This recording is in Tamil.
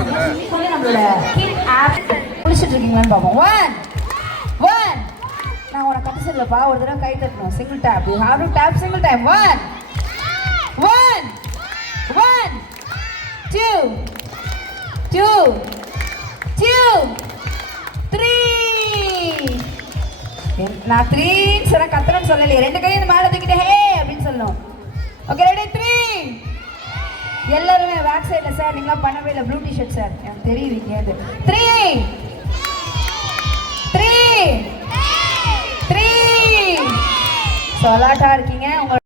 நம்மளோட கிட் ஆப் முடிச்சிட்டு இருக்கீங்களான்னு பார்ப்போம். 1 நான் உனக்கு கட்டு சொல்லப்பா, ஒரு தடவை கை தட்டணும். Single tap, you have to tap single time. 1 2 3. நான் 3 சொன்னா கத்தணும்னு சொல்லலையே, ரெண்டு கையும் இந்த மேலே தூக்கிட்டு ஹே அப்படின்னு சொல்லணும். Okay, ready? 3. எல்லாருமே பேக் சைடில் சார், நீங்களாம் பண்ணவே இல்லை. ப்ளூ டிஷர்ட் சார், எனக்கு தெரியுது. 3 ஸோ அலாட்டாக இருக்கீங்க. உங்களோட